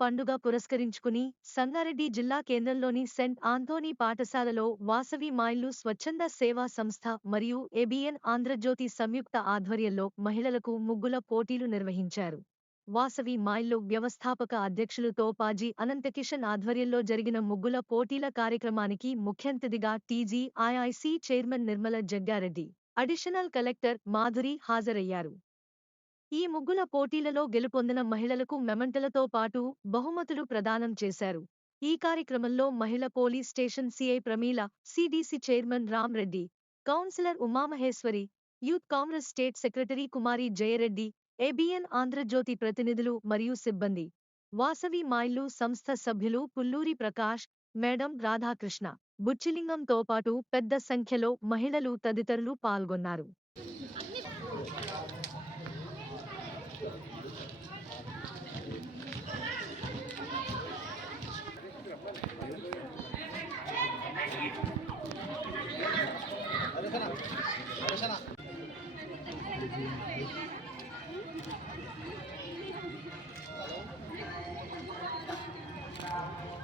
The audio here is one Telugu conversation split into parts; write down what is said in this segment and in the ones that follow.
పండుగ పురస్కరించుకుని సంగారెడ్డి జిల్లా కేంద్రంలోని సెంట్ ఆంథోనీ పాఠశాలలో వాసవి మాయిల్లు స్వచ్ఛంద సేవా సంస్థ మరియు ఏబిఎన్ ఆంధ్రజ్యోతి సంయుక్త ఆధ్వర్యంలో మహిళలకు ముగ్గుల పోటీలు నిర్వహించారు. వాసవి మైళ్ళు వ్యవస్థాపక అధ్యక్షులు తోపాజీ అనంతకిషన్ ఆధ్వర్యంలో జరిగిన ముగ్గుల పోటీల కార్యక్రమానికి ముఖ్యంతిథిగా TG IIC chairman Nirmala Jaggareddy additional collector Madhuri హాజరయ్యారు. ఈ ముగ్గుల పోటీలలో గెలుపొందిన మహిళలకు మెమంటలతో పాటు బహుమతులు ప్రదానం చేశారు. ఈ కార్యక్రమంలో మహిళ police station CI Pramila CDC chairman Ram Reddy councillor Umamaheshwari youth Congress state secretary Kumari Jayareddy ABN Andhrajyothi ప్రతినిధులు మరియు సిబ్బంది. వాసవి మాయిల్లు సంస్థ సభ్యులు పుల్లూరి ప్రకాష్ మేడం రాధాకృష్ణ. బుచ్చిలింగంతో పాటు పెద్ద సంఖ్యలో మహిళలు తదితరులు పాల్గొన్నారు.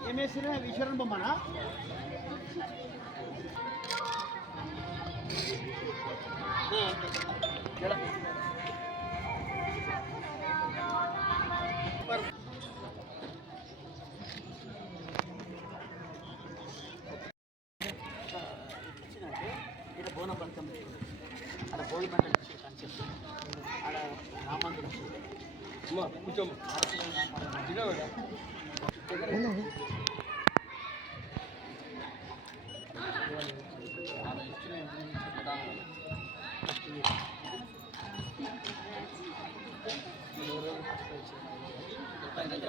ఏం వేసినా ఈశ్వరన్ బొమ్మనా ఇక్కడ బోనం పడతాం అక్కడ బోనం పడతాం కాన్సెప్ట్ ఆడ రామందిరం కొంచెం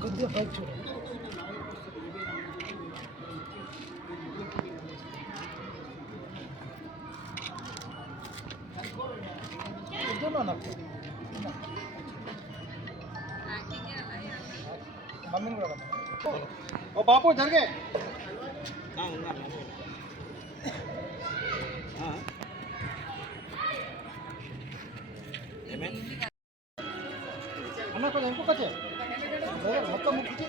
కొద్దిగా పైకి చూడండి ఇద్దరు నాకు మమ్మీని ఓ బాపు జరిగే. అన్న కొంచెం ఇంకొకచ్చే మొత్తం ముక్కించి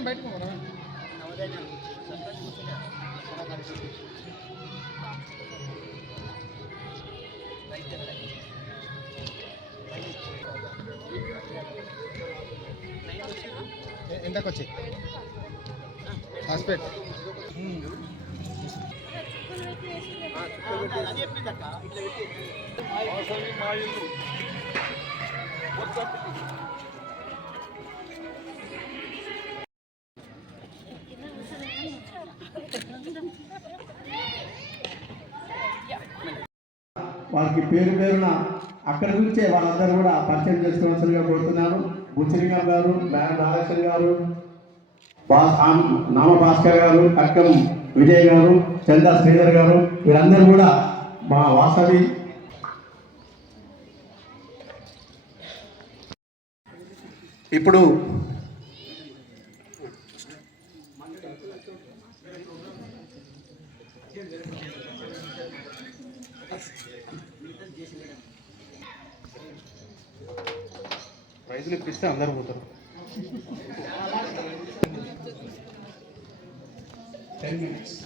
ముగ్గులకి బయటకు ఎంతకు వచ్చి. హాస్పిటల్. చెప్పిందక్క ఇట్లా వాళ్ళకి పేరు పేరున అక్కడి నుంచే వాళ్ళందరూ కూడా పరిచయం చేసుకోవాల్సిందిగా కోరుతున్నాను. బుచ్చిలింగం గారు మేడం నాగేశ్వర్ గారు నామ భాస్కర్ గారు అక్కం విజయ్ గారు చందా శ్రీధర్ గారు వీరందరూ కూడా మా వాసవి. ఇప్పుడు ప్రైజ్లు ఇప్పిస్తే అందరు పోతారు. Ten minutes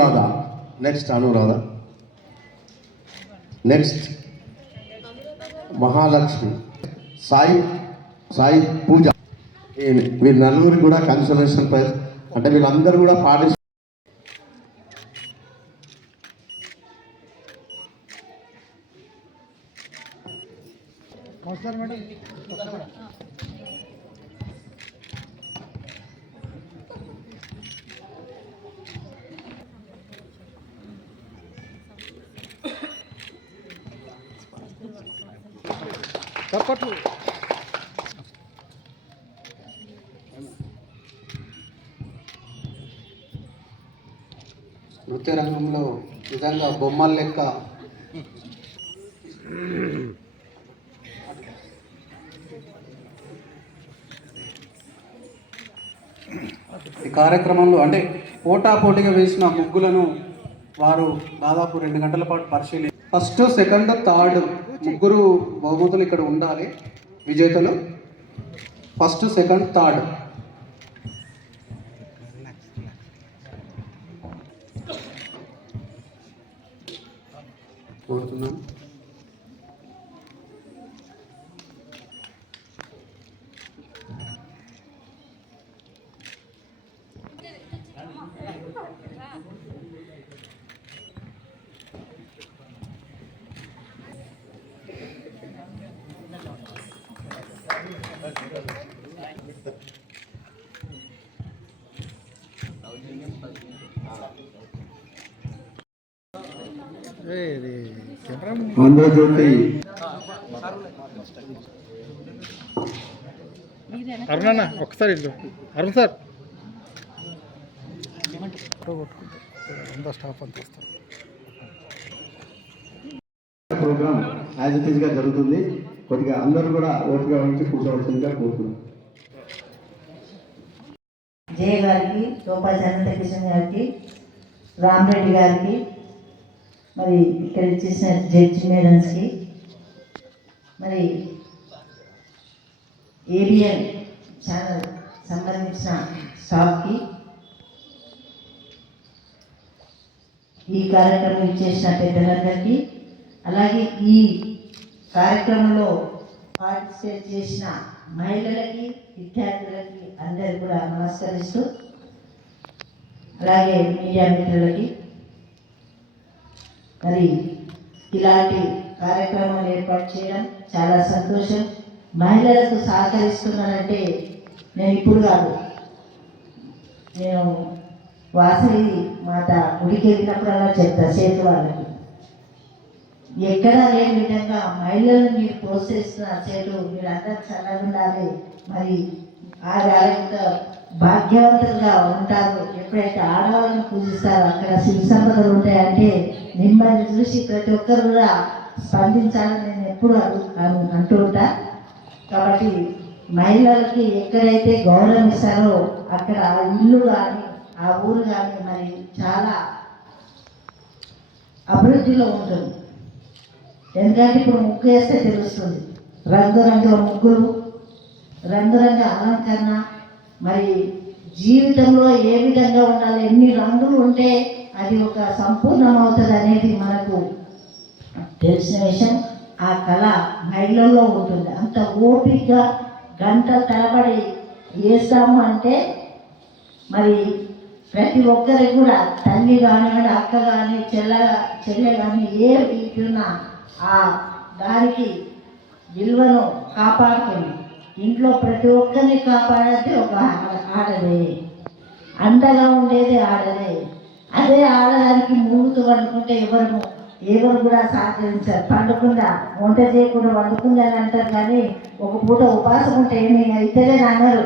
Anuradha next Anuradha next Mahalakshmi Sai Sai Pooja వీరి వీళ్ళ నలుగురికి కూడా కన్సలేషన్ ప్రైజ్ అంటే వీళ్ళందరూ కూడా పాటిస్తారు కౌన్సిలర్ బొమ్మల లెక్క. ఈ కార్యక్రమంలో అంటే పోటాపోటీగా వేసిన ముగ్గులను వారు దాదాపు రెండు గంటల పాటు పరిశీలి ఫస్ట్ సెకండ్ థర్డ్ ముగ్గురు బహుమతులు ఇక్కడ ఉండాలి. విజేతలు. ఫస్ట్ సెకండ్ థర్డ్ కోరుతున్నాం ఇది కెమెరా ఆంధ్రజ్యోతి. అరుణన్న ఒకసారి ఇల్లు. అరుణ్ సార్. స్టాఫ్ అంతా ప్రోగ్రామ్ యాజ్ ఇట్ ఈస్గా జరుగుతుంది. కొద్దిగా అందరూ కూడా ఓపిక ఉంచి కూర్చోవలసిందిగా కోరుతున్నాం. జయ గారికి సోపా చంద్రకిషన్ గారికి రామరెడ్డి గారికి మరి ఇక్కడ ఇచ్చేసిన జడ్జి మేడమ్స్కి మరి ఏబిఎన్ ఛానల్ సంబంధించిన స్టాఫ్కి ఈ కార్యక్రమం ఇచ్చేసిన పెద్దలందరికీ అలాగే ఈ కార్యక్రమంలో పార్టిసిపేట్ చేసిన మహిళలకి విద్యార్థులకి అందరికి కూడా నమస్కరిస్తూ అలాగే మీడియా మిత్రులకి మరి ఇలాంటి కార్యక్రమాలు ఏర్పాటు చేయడం చాలా సంతోషం. మహిళలకు సహకరిస్తున్నానంటే నేను ఇప్పుడు కాదు. నేను వాసవి మాత గుడికి వెళ్ళినప్పుడల్లా చెప్తా చేతి వాళ్ళకి. ఎక్కడా లేని విధంగా మహిళలను మీరు ప్రోత్సహిస్తున్న చేటు మీరు చల్లగుండాలి. మరి ఆ మరి ఆరోగ్య భాగ్యవంతులుగా ఉంటారు ఎప్పుడైతే ఆడవాళ్ళని పూజిస్తారో అక్కడ శివ సంపదలు ఉంటాయంటే మిమ్మల్ని చూసి ప్రతి ఒక్కరు కూడా స్పందించాలని నేను ఎప్పుడు అడు అను- అంటూ ఉంటా. కాబట్టి మహిళలకి ఎక్కడైతే గౌరవం ఇస్తారో అక్కడ ఆ ఇల్లు కానీ ఆ ఊరు కానీ మరి చాలా అభివృద్ధిలో ఉంటుంది. ఎందుకంటే ఇప్పుడు ముగ్గు వేస్తే తెలుస్తుంది. రంగురంగుల ముగ్గులు రంగురంగు అలంకరణ మరి జీవితంలో ఏ విధంగా ఉండాలి ఎన్ని రంగులు ఉంటే అది ఒక సంపూర్ణం అవుతుంది అనేది మనకు తెలిసిన విషయం. ఆ కళ మహిళల్లో ఉంటుంది. అంత ఓపికగా గంట తరబడి వేస్తాము అంటే మరి ప్రతి ఒక్కరికి కూడా తల్లి కానివ్వండి అక్క కానీ చెల్ల చెల్లె కానీ ఏ వీటిన్నా ఆ దానికి విలువను కాపాడుతుంది. ఇంట్లో ప్రతి ఒక్కరిని కాపాడేది ఒక ఆడదే. అండగా ఉండేది ఆడదే. అదే ఆడదానికి మూడుతో వండుకుంటే ఎవరు ఎవరు కూడా సహకరించారు. పండుకుండా వంట చేయకుండా వండుకుండా అని అంటారు కానీ ఒక పూట ఉపాసం ఉంటే ఏమి అయితేనే అన్నారు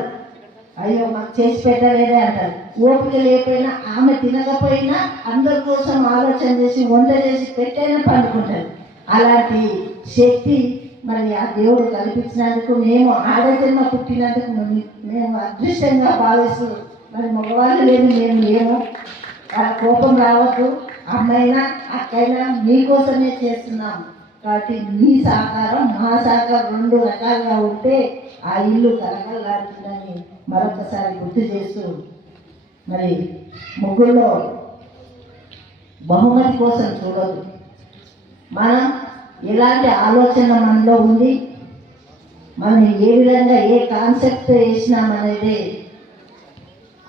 అయ్యో మాకు చేసి పెట్టలేదే అంటారు. ఓపిక లేకపోయినా ఆమె తినకపోయినా అందరి కోసం ఆలోచన చేసి వంట చేసి పెట్టైనా పండుకుంటారు అలాంటి శక్తి మరి ఆ దేవుడు కల్పించినందుకు మేము ఆడజన్మ పుట్టినందుకు మేము- మేము అదృష్టంగా భావిస్తూ మరి మగవాళ్ళు లేదు మేము లేము. వాళ్ళ కోపం రావద్దు. అమ్మైనా అక్కైనా మీకోసమే చేస్తున్నాం. కాబట్టి మీ సహకారం మా సహకారం రెండు రకాలుగా ఉంటే ఆ ఇల్లు కలగలాడుతుందని మరొకసారి గుర్తు చేస్తూ మరి ముగ్గుల్లో బహుమతి కోసం చూడదు మనం ఎలాంటి ఆలోచన మనలో ఉంది. మనం ఏ విధంగా ఏ కాన్సెప్ట్ వేసినామనేది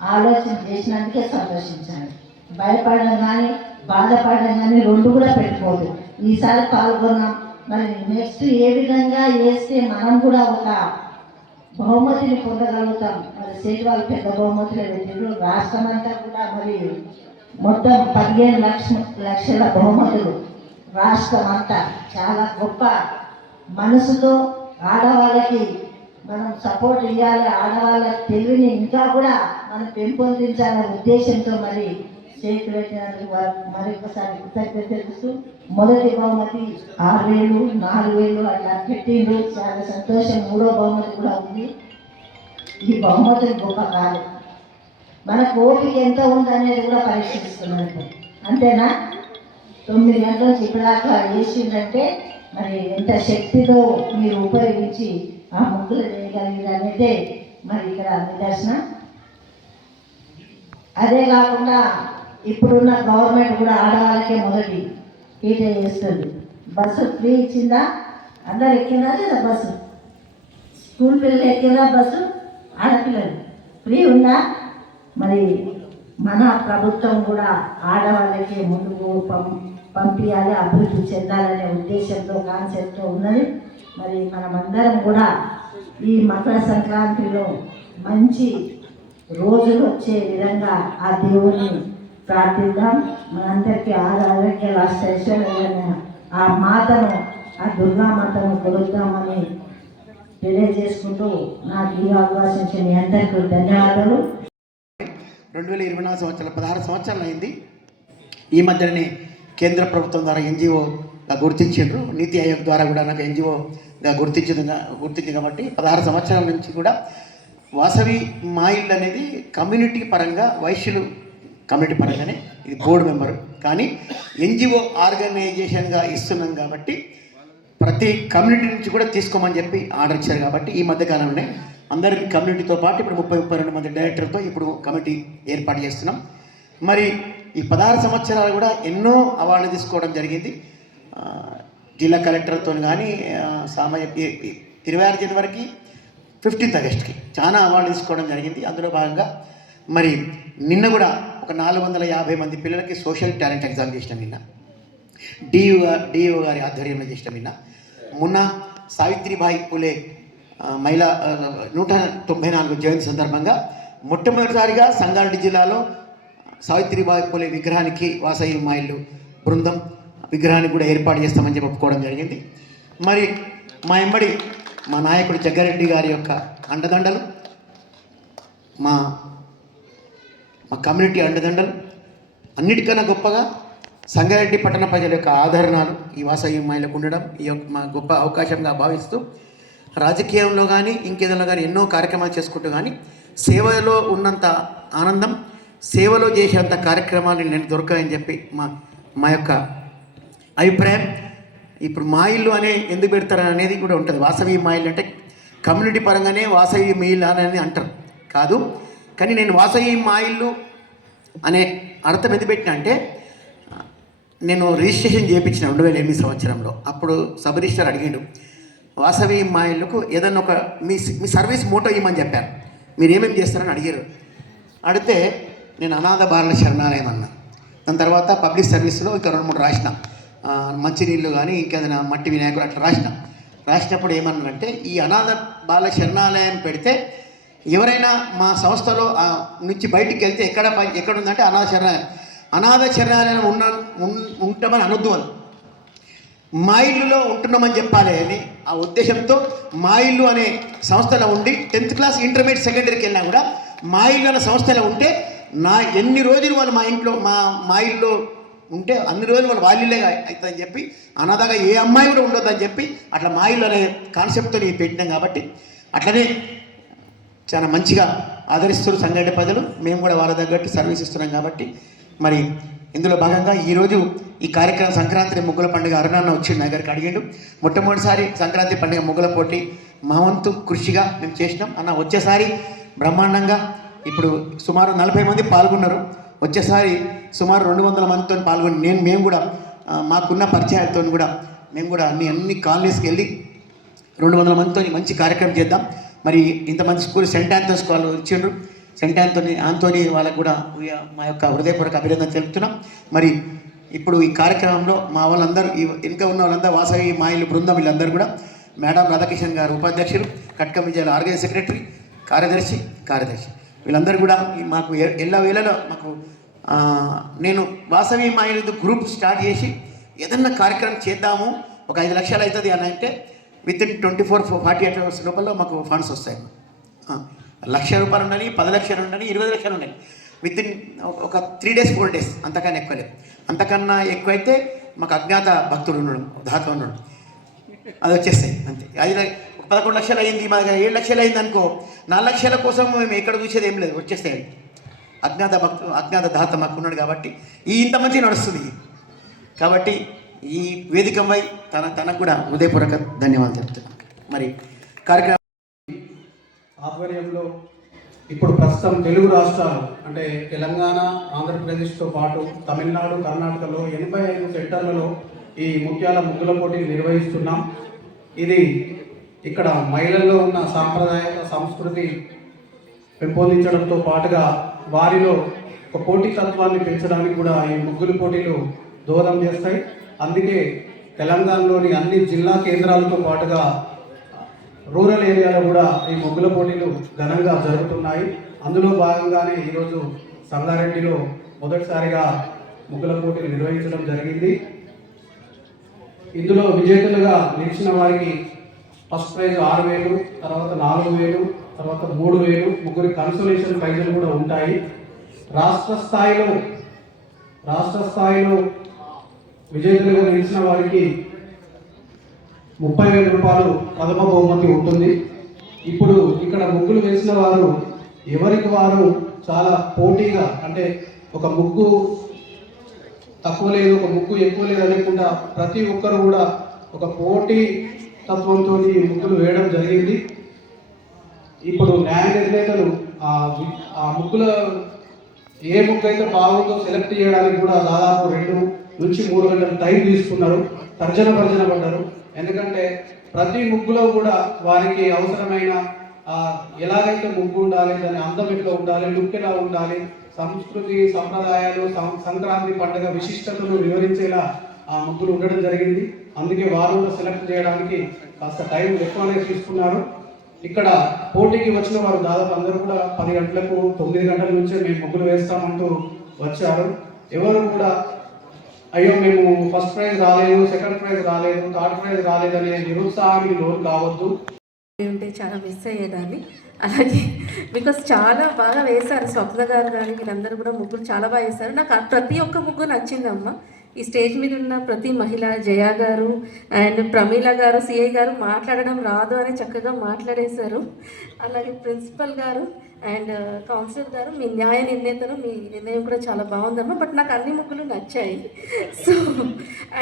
ఆలోచన చేసినందుకే సంతోషించాలి. భయపడడం కానీ బాధపడడం కానీ రెండు కూడా పెట్టుకోవద్దు. ఈసారి పాల్గొన్నాం. మరి నెక్స్ట్ ఏ విధంగా వేస్తే మనం కూడా ఒక బహుమతిని పొందగలుగుతాం. మరి స్టేట్ వాళ్ళు పెద్ద బహుమతులు పెట్టారు రాష్ట్రం అంతా కూడా మరి మొత్తం పదిహేను లక్ష లక్షల బహుమతులు రాష్ట్రం అంతా చాలా గొప్ప మనసుతో ఆడవాళ్ళకి మనం సపోర్ట్ ఇవ్వాలి ఆడవాళ్ళ తెలివిని ఇంకా కూడా మనం పెంపొందించాలనే ఉద్దేశంతో మరి చేతులు పెట్టినందుకు మరొకసారి కృతజ్ఞత తెలుస్తూ మొదటి బహుమతి ఆరు వేలు నాలుగు వేలు అట్లా పెట్టిండ్రు. చాలా సంతోషం. మూడో బహుమతి కూడా ఉంది. ఈ బహుమతులు గొప్ప కాదు. మనకు కోరిక ఎంత ఉందనేది కూడా పరీక్షిస్తున్నాను అంతేనా? తొమ్మిది గంటల నుంచి చేసిందంటే మరి ఎంత శక్తితో మీరు ఉపయోగించి ఆ ముగ్గులు వేయగలిగారు అనేదే మరి ఇక్కడ నిదర్శనం. అదే కాకుండా ఇప్పుడున్న గవర్నమెంట్ కూడా ఆడవాళ్ళకే మొదటి ఈట చేస్తుంది బస్సు ఫ్రీ ఇచ్చిందా? అందరు ఎక్కినా లేదా బస్సు? స్కూల్ పిల్లలు ఎక్కినా బస్సు? ఆడపిల్లలు. ఫ్రీ ఉందా? మరి మన ప్రభుత్వం కూడా ఆడవాళ్ళకి ముందుకు పం పంపించాలి అభివృద్ధి చెందాలనే ఉద్దేశంతో కాన్సెప్ట్తో ఉన్నది. మరి మనమందరం కూడా ఈ మకర సంక్రాంతిలో మంచి రోజులు వచ్చే విధంగా ఆ దేవుని ప్రార్థిద్దాం. మనందరికీ ఆరోగ్యాలు ఆ అష్టైశ్వర్యాలను ఆ మాతను ఆ దుర్గా మాతను కొలుద్దామని తెలియజేసుకుంటూ నాకు ఈ అవకాశం ఇచ్చిన మీ అందరికీ ధన్యవాదాలు. రెండు వేల ఇరవై నాలుగు సంవత్సరాలు పదహారు సంవత్సరాలు అయింది. ఈ మధ్యనే కేంద్ర ప్రభుత్వం ద్వారా ఎన్జిఓగా గుర్తించారు నీతి ఆయోగ్ ద్వారా కూడా నాకు ఎన్జిఓగా గుర్తించింది గుర్తించింది కాబట్టి పదహారు సంవత్సరాల నుంచి కూడా వాసవి మా ఇల్లు అనేది కమ్యూనిటీ పరంగా వైశ్యులు కమ్యూనిటీ పరంగానే ఇది బోర్డు మెంబర్. కానీ ఎన్జిఓ ఆర్గనైజేషన్గా ఇస్తున్నాం కాబట్టి ప్రతి కమ్యూనిటీ నుంచి కూడా తీసుకోమని చెప్పి ఆర్డర్ ఇచ్చారు కాబట్టి ఈ మధ్య కాలంలోనే కమ్యూనిటీతో పాటు ఇప్పుడు ముప్పై ముప్పై రెండు మంది డైరెక్టర్తో ఇప్పుడు కమిటీ ఏర్పాటు చేస్తున్నాం. మరి ఈ పదహారు సంవత్సరాలు కూడా ఎన్నో అవార్డులు తీసుకోవడం జరిగింది. జిల్లా కలెక్టర్తో కానీ సామాజిక ఇరవై ఆరు జనవరికి ఫిఫ్టీన్త్ ఆగస్ట్కి చాలా అవార్డులు తీసుకోవడం జరిగింది. అందులో భాగంగా మరి నిన్న కూడా ఒక నాలుగు వందల యాభై మంది పిల్లలకి సోషల్ టాలెంట్ ఎగ్జామ్ చేసినాం నిన్న. డిఓ డిఓ గారి ఆధ్వర్యంలో చేసిన నిన్న. మొన్న సావిత్రిబాయి పులే మహిళా నూట తొంభై నాలుగు జయంతి సందర్భంగా మొట్టమొదటిసారిగా సంగారెడ్డి జిల్లాలో సావిత్రిబాయి పులే విగ్రహానికి వాసవి మాయిల్లు బృందం విగ్రహానికి కూడా ఏర్పాటు చేస్తామని చెప్పి ఒప్పుకోవడం జరిగింది. మరి మా ఎంబడి మా నాయకుడు జగ్గారెడ్డి గారి యొక్క అండదండలు మా మా కమ్యూనిటీ అండదండలు అన్నిటికన్నా గొప్పగా సంగారెడ్డి పట్టణ ప్రజల యొక్క ఆదరణలు ఈ వాసవి అమ్మాయిలకు ఉండడం ఈ యొక్క మా గొప్ప అవకాశంగా భావిస్తూ రాజకీయంలో కానీ ఇంకేదైనా కానీ ఎన్నో కార్యక్రమాలు చేసుకుంటూ కానీ సేవలో ఉన్నంత ఆనందం సేవలో చేసేంత కార్యక్రమాలు నేను దొరకాయని చెప్పి మా మా యొక్క అభిప్రాయం. ఇప్పుడు మా ఇల్లు అనే ఎందుకు పెడతారు అనేది కూడా ఉంటుంది. వాసవి మా ఇల్లు అంటే కమ్యూనిటీ పరంగానే వాసవి మీ ఇల్లు అని అంటారు. కాదు. కానీ నేను వాసవి మా ఇల్లు అనే అర్థం ఎందుకు పెట్టిన అంటే నేను రిజిస్ట్రేషన్ చేయించిన రెండు వేల ఎనిమిది సంవత్సరంలో. అప్పుడు సబ్ రిజిస్టర్ అడిగిండు వాసవి మా ఇల్లుకు ఏదన్నా ఒక మీ మీ సర్వీస్ మోటో ఇవ్వమని చెప్పారు. మీరు ఏమేమి చేస్తారని అడిగారు. అడిగితే నేను అనాథ బాలల శరణాలయం అన్నా. దాని తర్వాత పబ్లిక్ సర్వీస్లో ఇంకా రెండు మూడు రాసిన. మంచినీళ్ళు కానీ ఇంకేదైనా మట్టి వినాయకుడు అట్లా రాసిన. రాసినప్పుడు ఏమన్నారంటే ఈ అనాథ బాల శరణాలయం పెడితే ఎవరైనా మా సంస్థలో నుంచి బయటికి వెళ్తే ఎక్కడ ఎక్కడ ఉందంటే అనాథ శరణాలయం. అనాథ శరణాలయం ఉన్న ఉంటామని అనొద్దు అని మా ఇల్లులో ఉంటున్నామని చెప్పాలి అని ఆ ఉద్దేశంతో మా ఇల్లు అనే సంస్థలో ఉండి టెన్త్ క్లాస్ ఇంటర్మీడియట్ సెకండరీకి వెళ్ళినా కూడా మా ఇల్లు అనే సంస్థలో ఉంటే నా ఎన్ని రోజులు వాళ్ళు మా ఇంట్లో మా మా ఇల్లు ఉంటే అన్ని రోజులు వాళ్ళు వాళ్ళ అవుతుందని చెప్పి అనాథగా ఏ అమ్మాయి కూడా ఉండొద్దని చెప్పి అట్లా మా ఇల్లు అనే కాన్సెప్ట్తో పెట్టినాం కాబట్టి అట్లనే చాలా మంచిగా ఆదరిస్తారు సంఘటన ప్రజలు. మేము కూడా వాళ్ళ తగ్గట్టు సర్వీస్ ఇస్తున్నాం కాబట్టి మరి ఇందులో భాగంగా ఈరోజు ఈ కార్యక్రమం సంక్రాంతి ముగ్గుల పండుగ అరుణాన్న వచ్చి నా దగ్గరికి అడిగిండు. మొట్టమొదటిసారి సంక్రాంతి పండుగ ముగ్గుల పోటీ మా వంతు కృషిగా మేము చేసినాం. అన్న వచ్చేసారి బ్రహ్మాండంగా ఇప్పుడు సుమారు నలభై మంది పాల్గొన్నారు. వచ్చేసారి సుమారు రెండు వందల మందితో పాల్గొని నేను మేము కూడా మాకున్న పరిచయాలతో కూడా మేము కూడా అన్ని అన్ని కాలనీస్కి వెళ్ళి రెండు వందల మందితో మంచి కార్యక్రమం చేద్దాం. మరి ఇంతమంది స్కూల్ సెంట్ ఆంథోనీ స్కూల్ ఇచ్చిండ్రు సెంట్ ఆంథోనీ ఆంథోనీ వాళ్ళకు కూడా మా యొక్క హృదయపూర్వక అభినందన తెలుపుతున్నాం. మరి ఇప్పుడు ఈ కార్యక్రమంలో మా వాళ్ళందరూ ఇంకా ఉన్న వాళ్ళందరూ వాసవి మాయిలు బృందం వీళ్ళందరూ కూడా మేడం రాధాకిషన్ గారు ఉపాధ్యక్షులు కట్క విజయాల ఆర్గనైజ్ సెక్రటరీ కార్యదర్శి కార్యదర్శి. వీళ్ళందరూ కూడా మాకు ఎ- ఎల్ల వేళలో మాకు నేను వాసవి మాయిలు గ్రూప్ స్టార్ట్ చేసి ఏదన్నా కార్యక్రమం చేద్దాము ఒక ఐదు లక్షలు అవుతుంది అని అంటే within twenty four forty eight hours లోపల మాకు ఫండ్స్ వస్తాయి. లక్ష రూపాయలు ఉండని పది లక్షలు ఉండని ఇరవై లక్షలు ఉన్నాయి విత్ ఇన్ ఒక త్రీ డేస్ ఫోర్ డేస్ అంతకన్నా ఎక్కువ లేదు. అంతకన్నా ఎక్కువైతే మాకు అజ్ఞాత భక్తుడు ఉండడం దాత ఉండడం. అది వచ్చేస్తాయి అంతే. అది పదకొండు లక్షలు అయింది మా దగ్గర ఏడు లక్షలు అయింది అనుకో. నాలుగు లక్షల కోసం మేము ఎక్కడ చూసేది ఏం లేదు వచ్చేస్తాయి అజ్ఞాత భక్తు అజ్ఞాత దాత మాకు ఉన్నాడు కాబట్టి ఈ ఇంత మంచి నడుస్తుంది. కాబట్టి ఈ వేదికపై తన తనకు కూడా హృదయపూర్వక ధన్యవాదాలు చెప్తున్నాను మరి కార్యక్రమం ఆధ్వర్యంలో ఇప్పుడు ప్రస్తుతం తెలుగు రాష్ట్రాలు అంటే తెలంగాణ ఆంధ్రప్రదేశ్తో పాటు తమిళనాడు కర్ణాటకలో ఎనభై ఐదు సెంటర్లలో ఈ ముత్యాల ముగ్గుల పోటీలు నిర్వహిస్తున్నాం. ఇది ఇక్కడ మహిళల్లో ఉన్న సాంప్రదాయక సంస్కృతి పెంపొందించడంతో పాటుగా వారిలో ఒక పోటీతత్వాన్ని పెంచడానికి కూడా ఈ ముగ్గుల పోటీలు దోహదం చేస్తాయి. అందుకే తెలంగాణలోని అన్ని జిల్లా కేంద్రాలతో పాటుగా రూరల్ ఏరియాలో కూడా ఈ ముగ్గుల పోటీలు ఘనంగా జరుగుతున్నాయి. అందులో భాగంగానే ఈరోజు సంగారెడ్డిలో మొదటిసారిగా ముగ్గుల పోటీలు నిర్వహించడం జరిగింది. ఇందులో విజేతలుగా నిలిచిన వారికి ఫస్ట్ ప్రైజ్ ఆరు వేలు తర్వాత నాలుగు వేలు తర్వాత మూడు వేలు ముగ్గురి కన్సోలేషన్ ప్రైజులు కూడా ఉంటాయి. రాష్ట్ర స్థాయిలో రాష్ట్ర స్థాయిలో విజేతలుగా నిలిచిన వారికి ముప్పై వేల రూపాయలు ప్రథమ బహుమతి ఉంటుంది. ఇప్పుడు ఇక్కడ ముగ్గులు వేసిన వారు ఎవరికి వారు చాలా పోటీగా అంటే ఒక ముగ్గు తక్కువ లేదు ఒక ముగ్గు ఎక్కువ లేదు అనుకుండా ప్రతి ఒక్కరు కూడా ఒక పోటీ తత్వంతో ఈ వేయడం జరిగింది. ఇప్పుడు న్యాయ నిర్ణేతలు ఆ ఆ ముగ్గుల ఏ ముక్క అయితే బాగుందో సెలెక్ట్ చేయడానికి కూడా దాదాపు రెండు నుంచి మూడు గంటల టైం తీసుకున్నారు. తర్జన భర్జన పడ్డారు. ఎందుకంటే ప్రతి ముగ్గులో కూడా వారికి అవసరమైన ఎలాగైతే ముగ్గు ఉండాలి దాని అందం ఎట్లా ఉండాలి లుక్ ఎలా ఉండాలి సంస్కృతి సంప్రదాయాలు సం- సంక్రాంతి పండుగ విశిష్టతను వివరించేలా ఆ ముగ్గురు ఉండడం జరిగింది. అందుకే వారు కూడా సెలెక్ట్ చేయడానికి కాస్త టైం ఎక్కువనే తీసుకున్నారు. ఇక్కడ పోటీకి వచ్చిన వారు దాదాపు అందరూ కూడా పది గంటలకు తొమ్మిది గంటల నుంచే మేము ముగ్గులు వేస్తామంటూ వచ్చారు. ఎవరు కూడా అయ్యో మేము ఫస్ట్ ప్రైజ్ రాలేదు సెకండ్ ప్రైజ్ రాలేదు థర్డ్ ప్రైజ్ రాలేదనే నిరుత్సాహానికి లోన్ కావద్దు. ఉంటే చాలా మిస్ అయ్యేదాన్ని. అలాగే బికాస్ చాలా బాగా వేశారు స్వప్న గారు కానీ వీళ్ళందరూ కూడా ముగ్గురు చాలా బాగా వేశారు. నాకు ప్రతి ఒక్క ముగ్గురు నచ్చిందమ్మ ఈ స్టేజ్ మీద ఉన్న ప్రతి మహిళ జయా గారు అండ్ ప్రమీల గారు సిఐ గారు మాట్లాడడం రాదు అని చక్కగా మాట్లాడేశారు. అలాగే ప్రిన్సిపల్ గారు అండ్ కౌన్సిలర్ గారు మీ న్యాయ నిర్ణేతలు మీ నిర్ణయం కూడా చాలా బాగుందమ్మా బట్ నాకు అన్ని ముగ్గులు నచ్చాయి. సో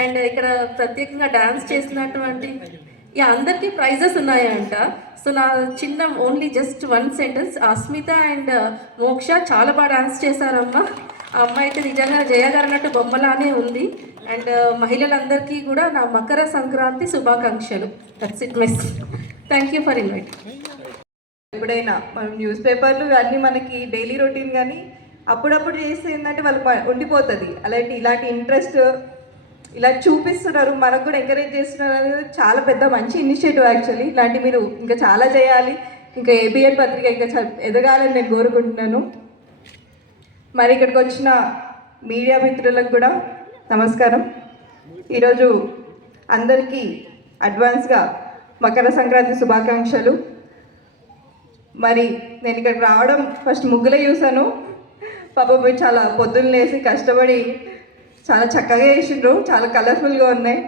అండ్ ఇక్కడ ప్రత్యేకంగా డాన్స్ చేసినటువంటి యా అందరికీ ప్రైజెస్ ఉన్నాయంట. సో నా చిన్న only just one sentence Asmita and Moksha చాలా బాగా డాన్స్ చేశారమ్మా. ఆ అమ్మాయి అయితే నిజంగా జయగారన్నట్టు బొమ్మలానే ఉంది. అండ్ uh, మహిళలందరికీ కూడా నా మకర సంక్రాంతి శుభాకాంక్షలు. That's it mess thank you for invite ఎప్పుడైనా మనం న్యూస్ పేపర్లు అన్నీ మనకి డైలీ రొటీన్ కానీ అప్పుడప్పుడు చేస్తే ఏంటంటే వాళ్ళు ఉండిపోతుంది. అలాంటి ఇలాంటి ఇంట్రెస్ట్ ఇలా చూపిస్తున్నారు. మనకు కూడా ఎంకరేజ్ చేస్తున్నారు అనేది చాలా పెద్ద మంచి ఇనిషియేటివ్ యాక్చువల్లీ. ఇలాంటి మీరు ఇంకా చాలా చేయాలి. ఇంకా ఏబిఎన్ పత్రిక ఇంకా ఎదగాలని నేను కోరుకుంటున్నాను. మరి ఇక్కడికి వచ్చిన మీడియా మిత్రులకు కూడా నమస్కారం. ఈరోజు అందరికీ అడ్వాన్స్గా మకర సంక్రాంతి శుభాకాంక్షలు. మరి నేను ఇక్కడికి రావడం ఫస్ట్ ముగ్గులే చూసాను పాపం మీరు చాలా పొద్దున్న లేసి కష్టపడి చాలా చక్కగా వేసిండ్రు చాలా కలర్ఫుల్గా ఉన్నాయి.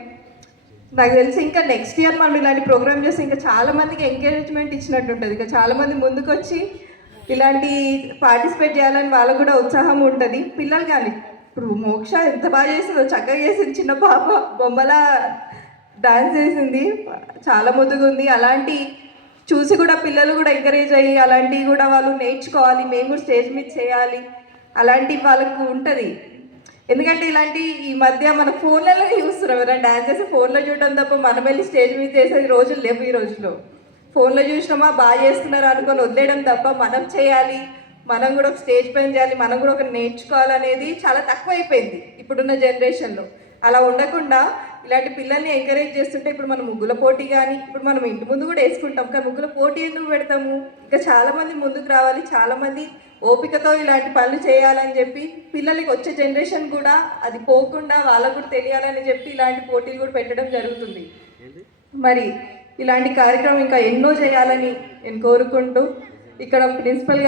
నాకు తెలిసి ఇంకా నెక్స్ట్ ఇయర్ మనం ఇలాంటి ప్రోగ్రామ్ చేస్తే ఇంకా చాలామందికి ఎంకరేజ్మెంట్ ఇచ్చినట్టు ఉంటుంది. ఇంకా చాలామంది ముందుకు వచ్చి ఇలాంటి పార్టిసిపేట్ చేయాలని వాళ్ళకు కూడా ఉత్సాహం ఉంటుంది. పిల్లలు కానీ ఇప్పుడు మోక్ష ఎంత బాగా చేసిందో చక్కగా చేసింది చిన్న పాప బొమ్మలా డాన్స్ చేసింది చాలా ముదుగుంది అలాంటి చూసి కూడా పిల్లలు కూడా ఎంకరేజ్ అయ్యి అలాంటివి కూడా వాళ్ళు నేర్చుకోవాలి. మేము కూడా స్టేజ్ మీద చేయాలి. అలాంటి వాళ్ళకు ఉంటుంది. ఎందుకంటే ఇలాంటి ఈ మధ్య మన ఫోన్లలో చూస్తున్నాం. ఎవరైనా డ్యాన్స్ చేసి ఫోన్లో చూడడం తప్ప మనం వెళ్ళి స్టేజ్ మీద చేసేది రోజులు లేవు ఈ రోజుల్లో. ఫోన్లో చూసినామా? బాగా చేస్తున్నారు అనుకొని వదిలేయడం తప్ప మనం చేయాలి. మనం కూడా ఒక స్టేజ్ పైన చేయాలి. మనం కూడా ఒక నేర్చుకోవాలనేది చాలా తక్కువ అయిపోయింది ఇప్పుడున్న జనరేషన్లో. అలా ఉండకుండా ఇలాంటి పిల్లల్ని ఎంకరేజ్ చేస్తుంటే ఇప్పుడు మనం ముగ్గుల పోటీ కానీ ఇప్పుడు మనం ఇంటి ముందు కూడా వేసుకుంటాం. కానీ ముగ్గుల పోటీ ఎందుకు పెడతాము? ఇంకా చాలామంది ముందుకు రావాలి. చాలామంది ఓపికతో ఇలాంటి పనులు చేయాలని చెప్పి పిల్లలకి వచ్చే జనరేషన్ కూడా అది పోకుండా వాళ్ళకు కూడా తెలియాలని చెప్పి ఇలాంటి పోటీలు కూడా పెట్టడం జరుగుతుంది. మరి ఇలాంటి కార్యక్రమం ఇంకా ఎన్నో చేయాలని నేను కోరుకుంటూ ఇక్కడ ప్రిన్సిపల్